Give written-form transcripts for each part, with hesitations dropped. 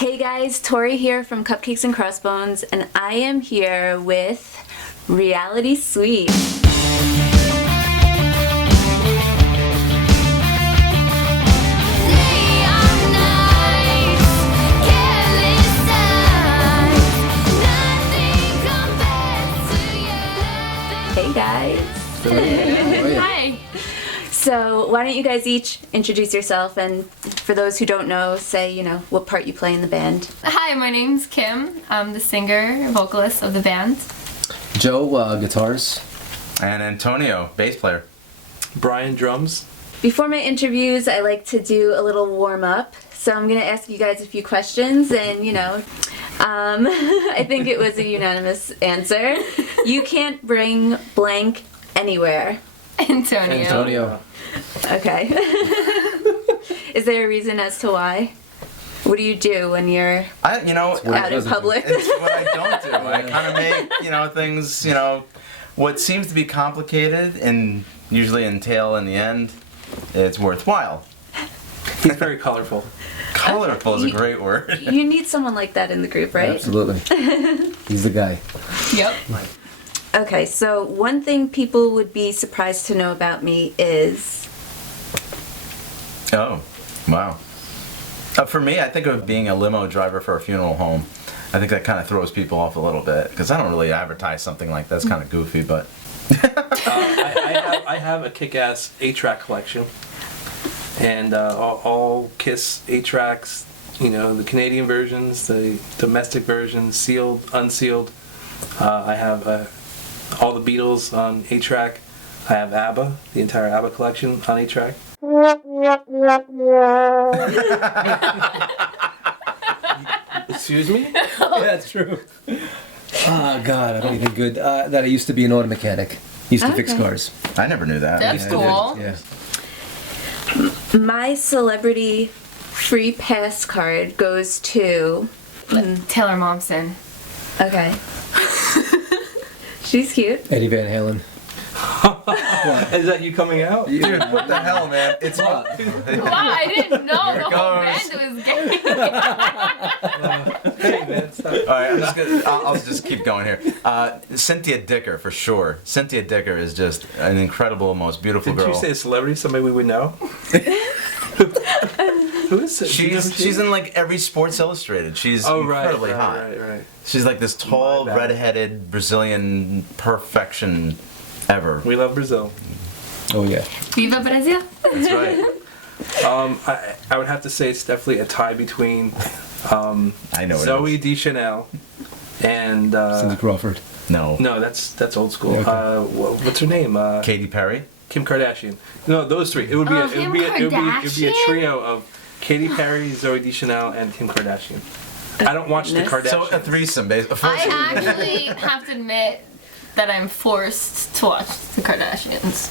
Hey guys, Tori here from Cupcakes and Crossbones, and I am here with Reality Sweet. Hey guys. Hi. So why don't you guys each introduce yourself, and for those who don't know, say, what part you play in the band. Hi, my name's Kim. I'm the singer, vocalist of the band. Joe, guitars. And Antonio, bass player. Brian, drums. Before my interviews, I like to do a little warm-up. So I'm going to ask you guys a few questions, and, I think it was a unanimous answer. You can't bring blank anywhere. Antonio. Okay. Is there a reason as to why? What do you do when you're out in public? It's what I don't do. I kind of make, things, what seems to be complicated and usually entail in the end, it's worthwhile. He's very colorful. Colorful is a great word. You need someone like that in the group, right? Absolutely. He's the guy. Yep. Okay, so one thing people would be surprised to know about me is... Oh, wow. For me, I think of being a limo driver for a funeral home. I think that kind of throws people off a little bit, because I don't really advertise something like that. It's kind of goofy, but... I have a kick-ass 8-track collection. And all KISS 8-tracks, the Canadian versions, the domestic versions, sealed, unsealed. I have all the Beatles on 8-track. I have ABBA, the entire ABBA collection on 8-track. Excuse me? Yeah, that's true. Oh, God, I don't even good. That I used to be an auto mechanic. Used to fix cars. I never knew that. That's cool. Yeah. My celebrity free pass card goes to... Taylor Momsen. Okay. She's cute. Eddie Van Halen. Is that you coming out? Dude, what the hell, man? It's Wow, I didn't know the whole band was gay. Hey, man, stop. All right, I'll just keep going here. Cynthia Dicker, for sure. Cynthia Dicker is just an incredible, most beautiful girl. Did you say a celebrity? Somebody we would know? Who is it? She's in like every Sports Illustrated. She's incredibly hot. Right. She's like this tall, redheaded Brazilian perfection ever. We love Brazil. Oh, yeah. Viva Brazil. That's right. I would have to say it's definitely a tie between I know Zoe Deschanel and Cindy Crawford. No, that's old school. Okay. What's her name? Katy Perry. Kim Kardashian. No, those three. It would be a trio of Katy Perry, Zoe Deschanel, and Kim Kardashian. I don't watch the Kardashians. So a threesome, basically. I actually have to admit that I'm forced to watch the Kardashians.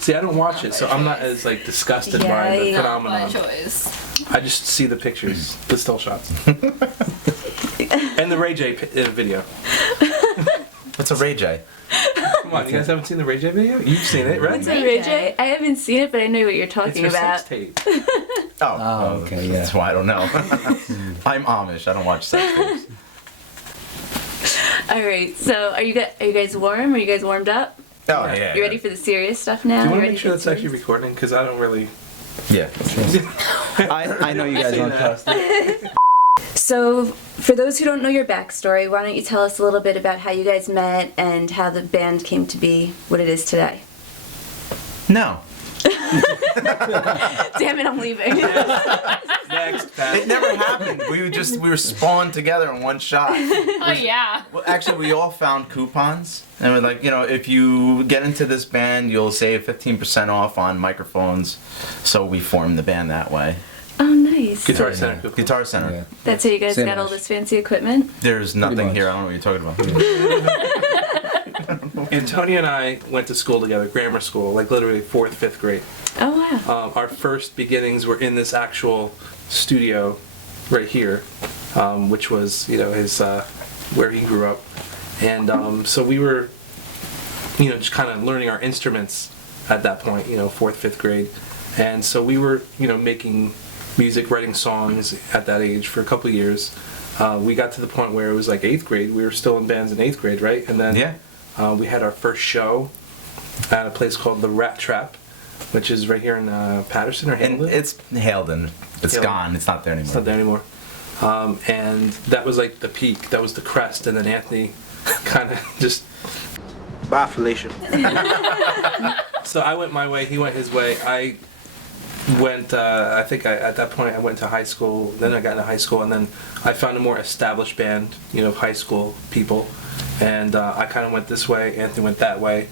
See, I don't watch it, so I'm not as disgusted by the Not phenomenon. my choice. I just see the pictures, the still shots, and the Ray J video. What's a Ray J? Come on, you guys haven't seen the Ray J video? You've seen it, right? What's a Ray J? I haven't seen it, but I know what you're It's talking her about. sex tape. Oh, okay, yeah. That's why I don't know. I'm Amish. I don't watch sex tapes. All right, so are you guys warm? Are you guys warmed up? Oh yeah. You ready for the serious stuff now? Do you want to ready make sure for that's the actually recording? Because I don't really... Yeah. I know you guys don't trust it. So, for those who don't know your backstory, why don't you tell us a little bit about how you guys met and how the band came to be what it is today? No. Damn it, I'm leaving. Next, Pat. It never happened. We were spawned together in one shot. Oh yeah. Well, actually, we all found coupons, and we're like, if you get into this band, you'll save 15% off on microphones. So we formed the band that way. Oh, nice. Guitar Center. Guitar Center. Yeah. That's how you guys Same got all as. this fancy equipment? There's nothing much. here. I don't know what you're talking about. Antonio and I went to school together, grammar school, literally 4th, 5th grade. Oh, wow. Our first beginnings were in this actual studio right here, which was, his where he grew up. And so we were, just kind of learning our instruments at that point, 4th, 5th grade. And so we were, making music, writing songs at that age for a couple of years. We got to the point where it was like 8th grade. We were still in bands in 8th grade, right? And then we had our first show at a place called the Rat Trap, which is right here in Patterson or Haledon. It's Haledon. It's Haledon. gone. It's not there anymore. It's not there anymore. And that was like the peak. That was the crest. And then Anthony kind of just... Bye, Felicia. So I went my way. He went his way. I went, I think at that point I went to high school. Then I got into high school. And then I found a more established band, of high school people. And I kind of went this way. Anthony went that way.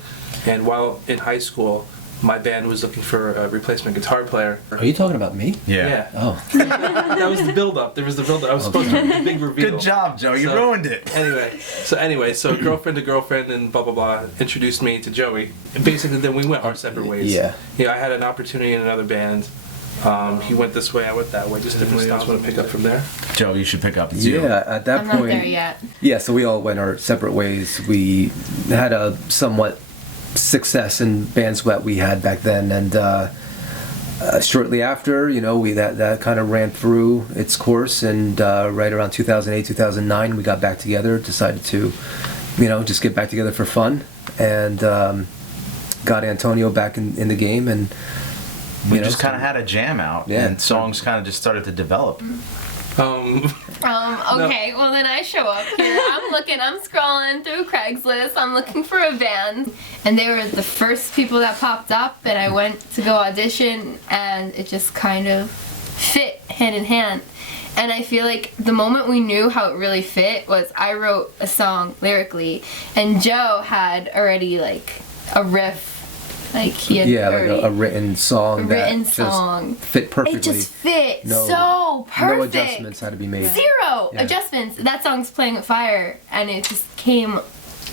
And while in high school, my band was looking for a replacement guitar player. Are you talking about me? Yeah. Oh. That was the build-up. There was the build-up. I was supposed to make the big reveal. Good job, Joe. You ruined it. Anyway, so girlfriend to girlfriend and blah, blah, blah, introduced me to Joey. And basically, then we went our separate ways. Yeah. I had an opportunity in another band. He went this way, I went that way. Just different styles. Want to pick up from there? Joe, you should pick up. It's you. Yeah, at that I'm point. not there yet. Yeah, so we all went our separate ways. We had a somewhat success in bands that we had back then, and shortly after, that kind of ran through its course, and right around 2008, 2009, we got back together, decided to, just get back together for fun, and got Antonio back in the game, and we just kind of had a jam out, and songs kind of just started to develop. Okay, well then I show up here. I'm scrolling through Craigslist. I'm looking for a band. And they were the first people that popped up, and I went to go audition, and it just kind of fit hand in hand. And I feel like the moment we knew how it really fit was I wrote a song lyrically, and Joe had already like a riff. Like he had like a written song song. Just fit perfectly. It just fit so perfect. No adjustments had to be made. Zero adjustments. That song's playing with fire, and it just came.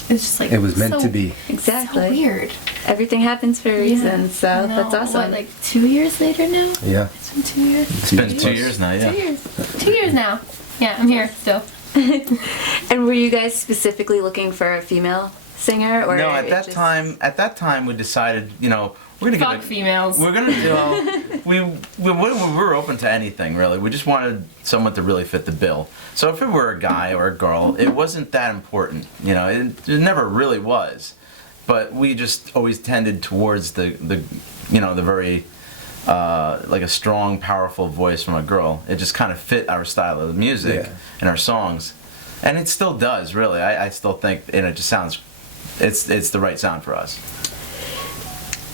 It's just like it was meant to be. Exactly. So weird. Everything happens for a reason, so that's awesome. What, like 2 years later now? Yeah. It's been 2 years. It's been 2 years now. Yeah. 2 years. 2 years now. Yeah, I'm here still. And were you guys specifically looking for a female singer, or no? At that time, we decided, we're gonna fuck females. We're gonna do. we were open to anything really. We just wanted someone to really fit the bill. So if it were a guy or a girl, it wasn't that important. It never really was. But we just always tended towards the very like a strong, powerful voice from a girl. It just kind of fit our style of music and our songs, and it still does really. I still think, it just sounds. It's the right sound for us.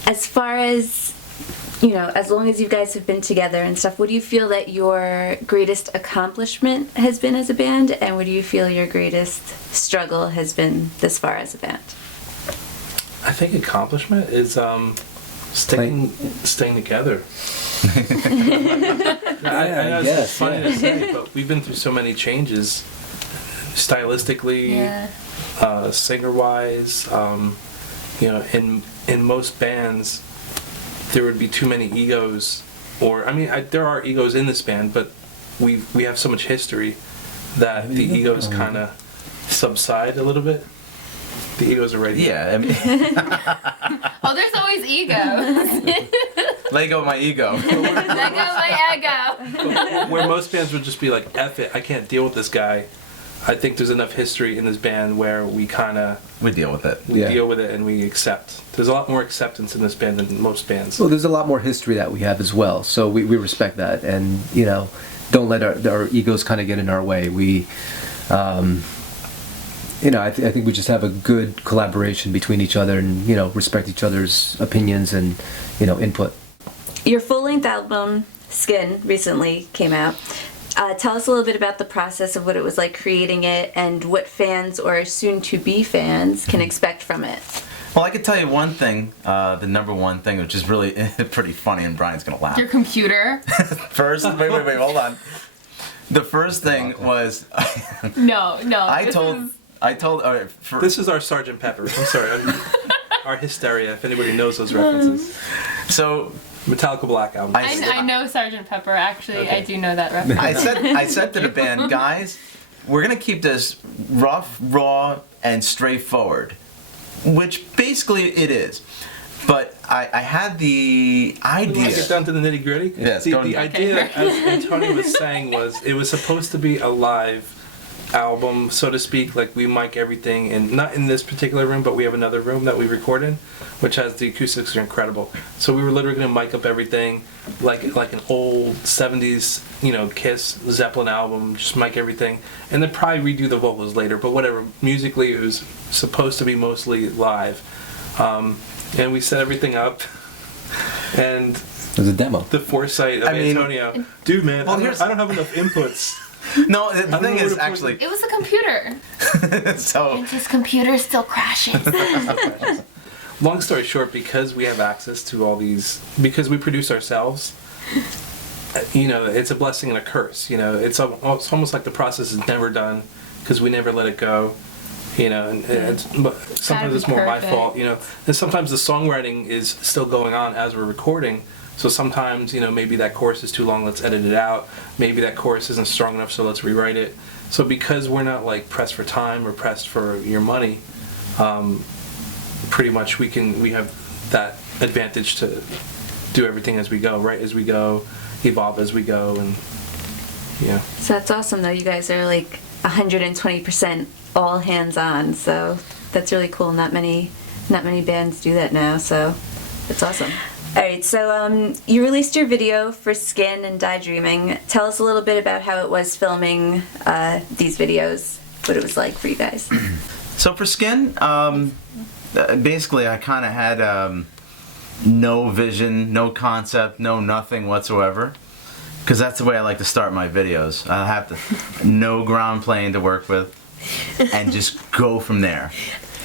As far as, as long as you guys have been together and stuff, what do you feel that your greatest accomplishment has been as a band, and what do you feel your greatest struggle has been this far as a band? I think accomplishment is staying together. I know it's funny to say, but we've been through so many changes, stylistically, singer-wise. In most bands, there would be too many egos, or there are egos in this band, but we have so much history that the egos kind of subside a little bit. The egos are right here. Yeah, Oh, there's always egos. Let go of my ego. Let go of my ego. Where most bands would just be like, F it, I can't deal with this guy. I think there's enough history in this band where we kind of... We deal with it. We deal with it and we accept. There's a lot more acceptance in this band than most bands. Well, there's a lot more history that we have as well, so we respect that, and, don't let our egos kind of get in our way. We... I think we just have a good collaboration between each other, and respect each other's opinions and input. Your full-length album SKINN recently came out. Tell us a little bit about the process of what it was like creating it, and what fans or soon-to-be fans can expect from it. Well, I could tell you one thing, the number one thing, which is really pretty funny, and Brian's gonna laugh. Your computer. First, wait, hold on. The first thing was No. I told. This is our Sgt. Pepper. I'm sorry. Our Hysteria, if anybody knows those references. So, Metallica Black album. I know Sgt. Pepper, actually. Okay. I do know that reference. I said to the band, guys, we're going to keep this rough, raw, and straightforward. Which basically it is. But I had the idea. Get down to the nitty gritty. Yes, The idea, as Antonio was saying, was it was supposed to be a live album, so to speak. Like we mic everything, and not in this particular room, but we have another room that we record in, which has the acoustics are incredible. So we were literally going to mic up everything, like an old '70s, Kiss Zeppelin album. Just mic everything, and then probably redo the vocals later. But whatever. Musically, it was supposed to be mostly live. And we set everything up, and It was a demo. the foresight of Antonio. Dude, man, I don't have enough inputs. No, the thing is actually. It was a computer. So. And his computer still crashes. Long story short, because we have access to all these, because we produce ourselves, it's a blessing and a curse. It's almost like the process is never done because we never let it go. And but sometimes it's more my fault, and sometimes the songwriting is still going on as we're recording, so sometimes, maybe that chorus is too long, let's edit it out, maybe that chorus isn't strong enough, so let's rewrite it. So because we're not like pressed for time or pressed for your money, pretty much we have that advantage to do everything as we go, write as we go, evolve as we go, and So that's awesome though. You guys are like 120% all hands on, so that's really cool. Not many bands do that now, so it's awesome. All right, so you released your video for SKINN and Die Dreaming. Tell us a little bit about how it was filming these videos, what it was like for you guys. So for SKINN, basically I kind of had no vision, no concept, no nothing whatsoever. Because that's the way I like to start my videos. I have no ground plane to work with, and just go from there.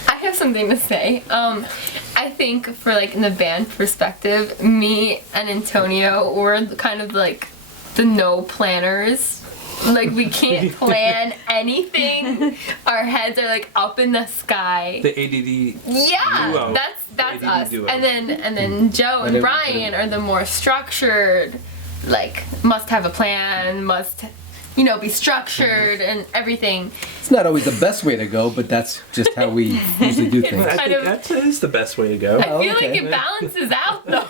I have something to say. I think for like in the band perspective, me and Antonio were kind of like the no planners. Like we can't plan anything. Our heads are like up in the sky. the ADD Yeah, duo. that's ADD us. duo. And then Joe and Brian are the more structured. Like must have a plan, must be structured and everything. It's not always the best way to go, but that's just how we usually do things. I kind think of- that is the best way to go. I feel okay. like it balances out though.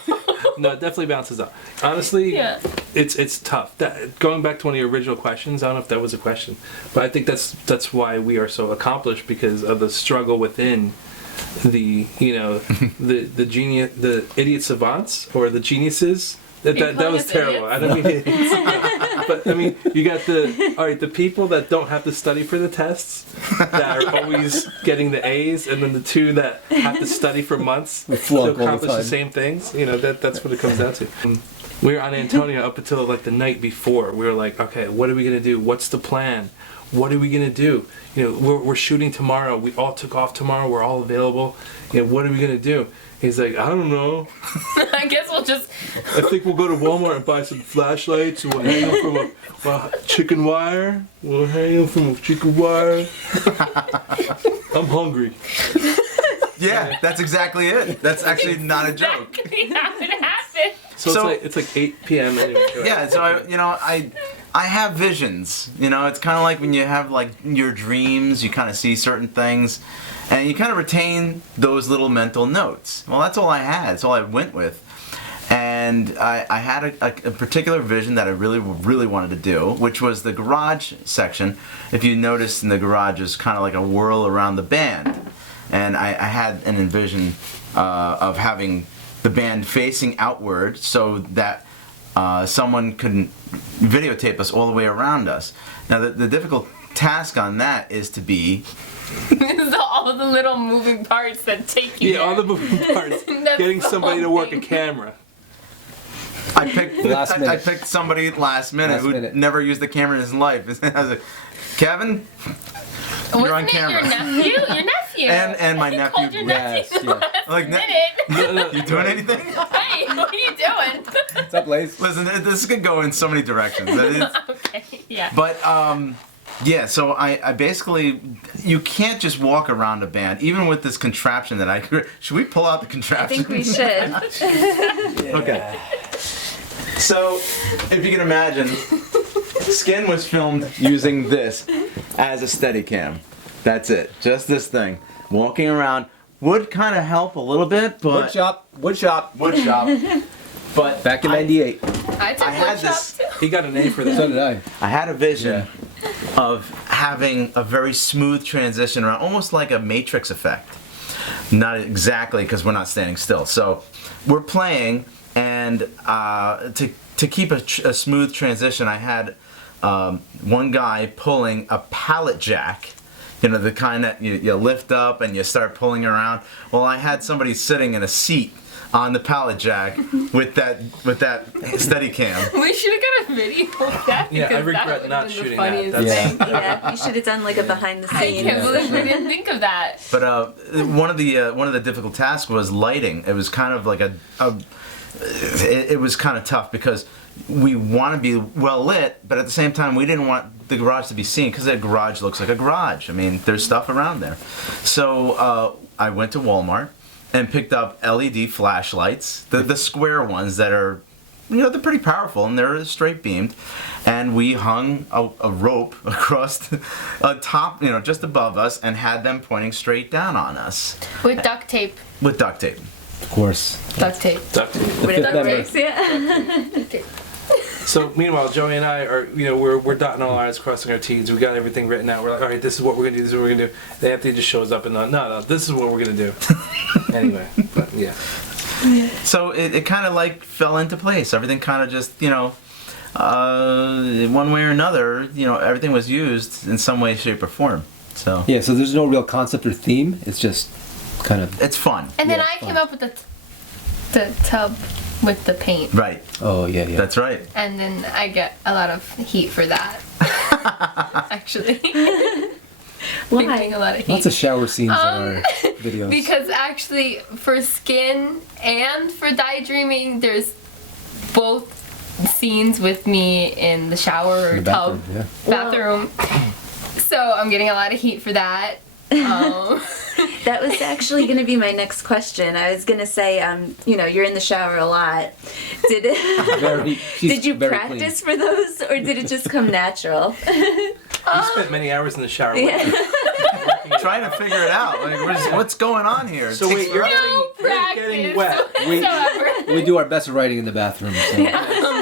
No, it definitely balances out. Honestly, Yeah. it's tough. Going back to one of your original questions, I don't know if that was a question, but I think that's why we are so accomplished, because of the struggle within the the genius, the idiot savants or the geniuses. That was terrible. Idiots? I don't mean idiots. But I mean, you got the people that don't have to study for the tests, that are always getting the A's, and then the two that have to study for months to flunk all the accomplish the time. same things. That's what it comes down to. We were on Antonio up until like the night before. We were like, okay, what are we gonna do? What's the plan? What are we gonna do? We're shooting tomorrow. We all took off tomorrow. We're all available. What are we gonna do? He's like, I don't know. I guess we'll just. I think we'll go to Walmart and buy some flashlights, and we'll hang them from a chicken wire. I'm hungry. Yeah, that's exactly it. That's actually not a joke. Exactly how it happened. So it's like 8 p.m. anyway. Yeah, so I have visions. It's kind of like when you have like your dreams, you kind of see certain things, and you kind of retain those little mental notes. Well, that's all I had. That's all I went with. And I had a particular vision that I really, really wanted to do, which was the garage section. If you notice in the garage, is kind of like a whirl around the band. And I had an envision of having the band facing outward so that someone could videotape us all the way around us. Now, the difficult task on that is to be... all the little moving parts that take you. Yeah, all the moving parts. That's Getting the somebody whole to work a thing. camera. I picked Last minute. I picked somebody last minute Last who minute. never used the camera in his life. I was like, Kevin, you're on Wasn't it camera. your nephew? Your nephew. And my He nephew. called your Yes, nephew yes. last Like, minute. You doing anything? Hey, what are you doing? What's up, Lace? Listen, this could go in so many directions. Okay, yeah. But yeah, so I basically, you can't just walk around a band, even with this contraption that I should we pull out the I contraption? think we should. Okay. So, if you can imagine, SKINN was filmed using this as a Steadicam. That's it. Just this thing. Walking around would kind of help a little bit, but Wood shop. wood shop. But Back in '98. I took I had wood shop this- too. He got an A for So that. did I. I had a vision of having a very smooth transition around, almost like a Matrix effect. Not exactly, because we're not standing still. So we're playing, and to keep a smooth transition, I had one guy pulling a pallet jack. You know, the kind that you lift up and you start pulling around. Well, I had somebody sitting in a seat on the pallet jack with that steady cam. We should have got a video of that. Yeah, I because regret that would've not been shooting the that. funniest That's- thing. Yeah, you should have done like a behind the I scenes. can't believe we didn't think of that. But one of the difficult tasks was lighting. It was kind of like it was kind of tough because we want to be well lit, but at the same time we didn't want the garage to be seen because that garage looks like a garage. I mean, there's stuff around there. So I went to Walmart and picked up LED flashlights, the square ones that are, you know, they're pretty powerful and they're straight beamed, and we hung a rope across a top, you know, just above us, and had them pointing straight down on us With duct tape. with duct tape. Of course. Duct tape. Duct tape. With fifth duct member. tapes, yeah. Duct tape. So meanwhile, Joey and I are, you know, we're dotting all our I's, crossing our T's. We got everything written out. We're like, all right, this is what we're gonna do. This is what we're gonna do. The Anthony just shows up and no, this is what we're gonna do. Anyway, but yeah. So it kind of like fell into place. Everything kind of just, you know, one way or another, you know, everything was used in some way, shape, or form. So Yeah. So there's no real concept or theme. It's just kind of. it's fun. And then Yeah, I fun. came up with the tub with the paint. Right. Oh yeah, yeah. That's right. And then I get a lot of heat for that. Actually. Why? Getting a lot of heat. Lots of shower scenes in our videos. Because actually, for Skin and for Daydreaming, there's both scenes with me in the shower or In the tub bathroom, bathroom. So I'm getting a lot of heat for that. That was actually going to be my next question. I was going to say, you know, you're in the shower a lot. Did She's did you very practice for those, or did it just come natural? We spent many hours in the shower. Yeah. Trying to figure it out. Like, what's going on here? It So takes wait, you're forever. No getting practice wet whatsoever. clean. We do our best writing in the bathroom. So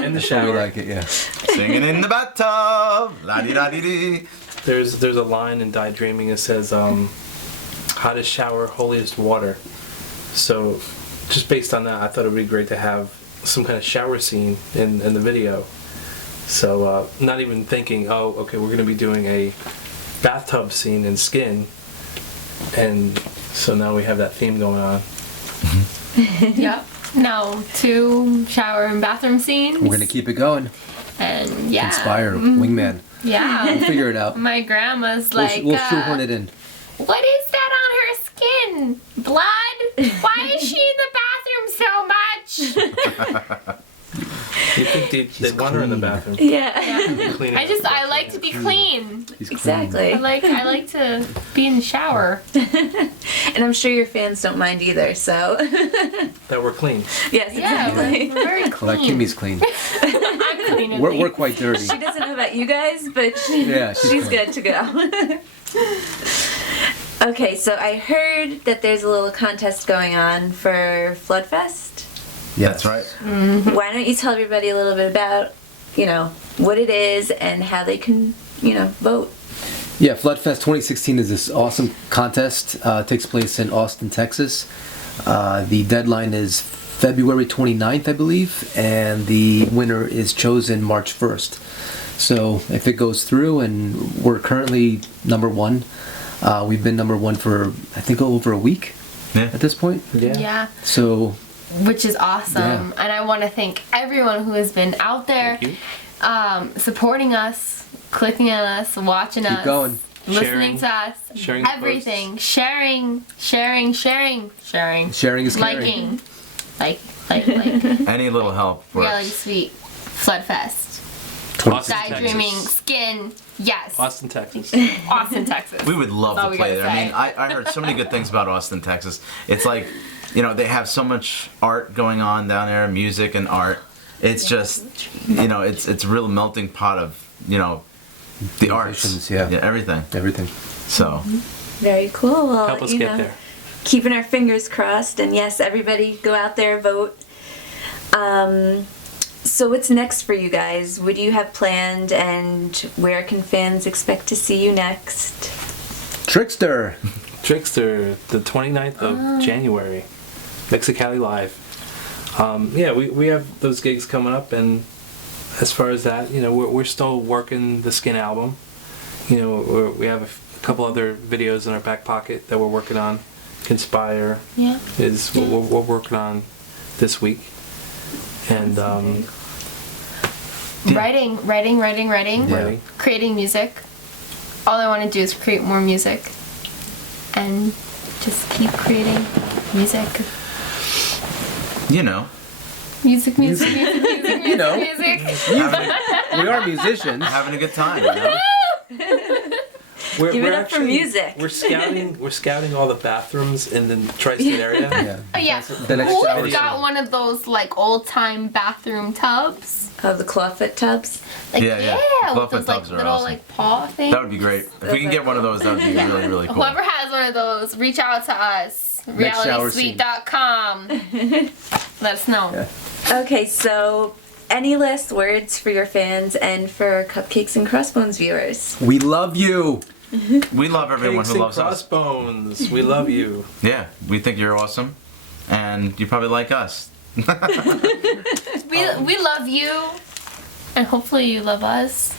in the we shower. like it. Yeah. Singing in the bathtub. La di da di di. There's a line in Daydreaming that says, hottest shower, holiest water. So just based on that, I thought it would be great to have some kind of shower scene in the video. So not even thinking, oh, okay, we're going to be doing a bathtub scene in Skin. And so now we have that theme going on. Yep. Now 2 shower and bathroom scenes. We're gonna keep it going. And yeah. Inspire, wingman. Yeah. We'll figure it out. My grandma's We'll, like, we'll shoehorn it in. what is that on her skin? Blood? Why is she in the bathroom so much? You think they'd want her in the bathroom? Yeah. Cleaning I like to be clean. He's clean. Exactly. I like to be in the shower. And I'm sure your fans don't mind either. So that we're clean. yes, Yeah, exactly. we're very Well, clean. Kimmie's clean. I'm clean. at We're least. quite dirty. She doesn't know about you guys, but Yeah, she's good to go. Okay, so I heard that there's a little contest going on for Floodfest. Yeah, That's right. Why don't you tell everybody a little bit about, you know, what it is and how they can, you know, vote? Yeah, Floodfest 2016 is this awesome contest. It takes place in Austin, Texas. The deadline is February 29th, I believe, and the winner is chosen March 1st. So if it goes through, and we're currently number 1, we've been number 1 for I think over a week Yeah. at this point. Yeah. So Which is awesome. Yeah. And I want to thank everyone who has been out there Thank you. supporting us, clicking on us, watching us, going. listening Sharing. to us, Sharing the everything, sharing, sharing, sharing is caring. liking, like, Any little help reality works. sweet, Floodfest, Austin, Daydreaming, Texas. Skin, yes, Austin, Texas. Austin, Texas. We would love That's all to we play gotta there. I say. mean, I heard so many good things about Austin, Texas. It's like, you know, they have so much art going on down there, music and art. It's just, you know, it's a real melting pot of, you know, the arts. Musicians, yeah. Everything. Everything. So, Very cool. Well, Help us you get know, there. keeping our fingers crossed. And yes, everybody go out there, vote. So what's next for you guys? What do you have planned, and where can fans expect to see you next? Trickster. Trickster, the 29th of January, Mexicali Live. Yeah, we have those gigs coming up, and as far as that, you know, we're still working the SKINN album. You know, we have a couple other videos in our back pocket that we're working on. Conspire is what we're working on this week. And Writing. Creating music. All I want to do is create more music. And just keep creating music. You know. Music. You know. Music. We are musicians. Having a good time, you know? Give it up for music. We're scouting all the bathrooms in the tri-state area. Yeah. Oh yeah. The next Who's shower got scene. one of those like old time bathroom tubs? Oh, the clawfoot tubs? Like, Yeah. with Clawfoot those like tubs are little awesome. like paw things. That would be great. If we can get one of those, that would be really, really cool. Whoever has one of those, reach out to us. Next shower scene. RealitySuite.com. Let us know. Yeah. Okay, so any last words for your fans and for Cupcakes and Crossbones viewers? We love you. We love everyone Cupcakes who and loves us. Crossbones, we love you. Yeah, we think you're awesome, and you probably like us. We love you, and hopefully you love us.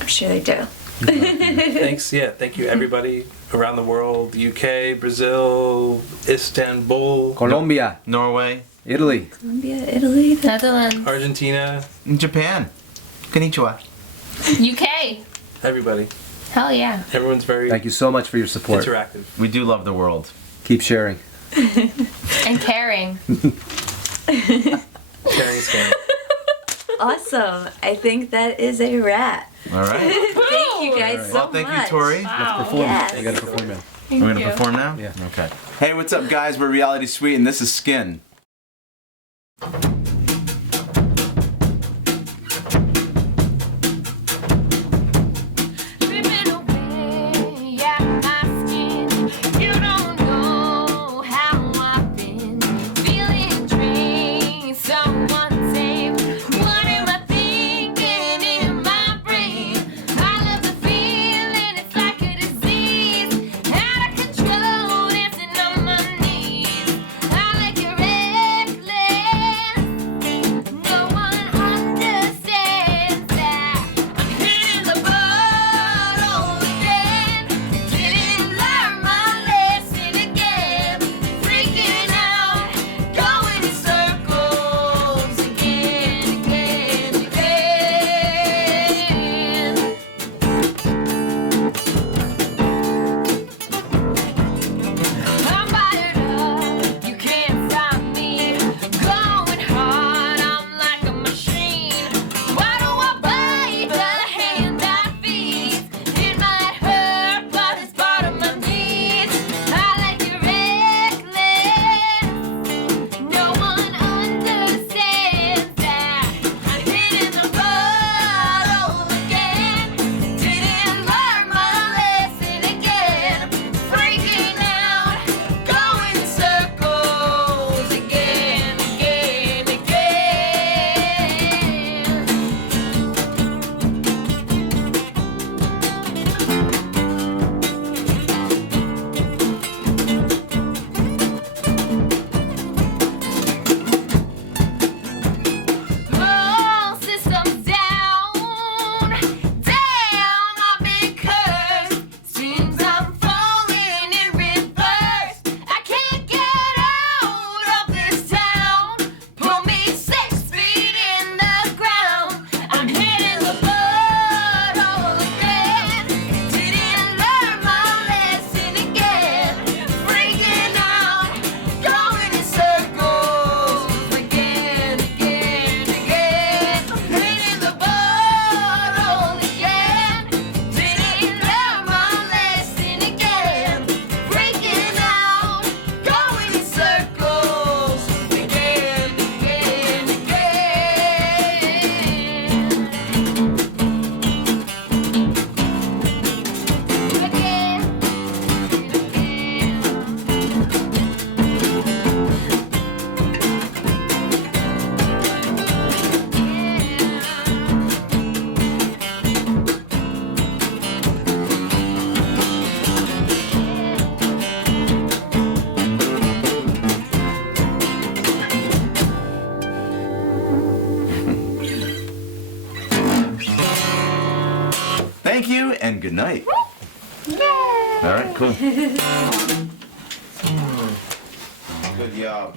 I'm sure they do. Thanks, thank you everybody around the world, UK, Brazil, Istanbul, Colombia, Norway, Italy. Colombia, Italy. Netherlands, Argentina, Japan, Konnichiwa. UK. everybody. Hell yeah. Everyone's very Thank you so much for your support. interactive. We do love the world. Keep sharing. And caring. Sharing scan. Awesome. I think that is a wrap. All right. Thank you guys so Well, thank much. you, Tori. Wow. Perform. Yes. You gotta perform now. Thank We're gonna you. perform now? Yeah. Okay. Hey, what's up, guys? We're Reality Suite, and this is SKINN. Dripping away at my skin. You don't know how I've been feeling drained. Someone save. What am I thinking in my brain? I love the feeling. It's like a disease. Out of control, dancing on my knees. I like it reckless. you and good night. All right, cool. Good job.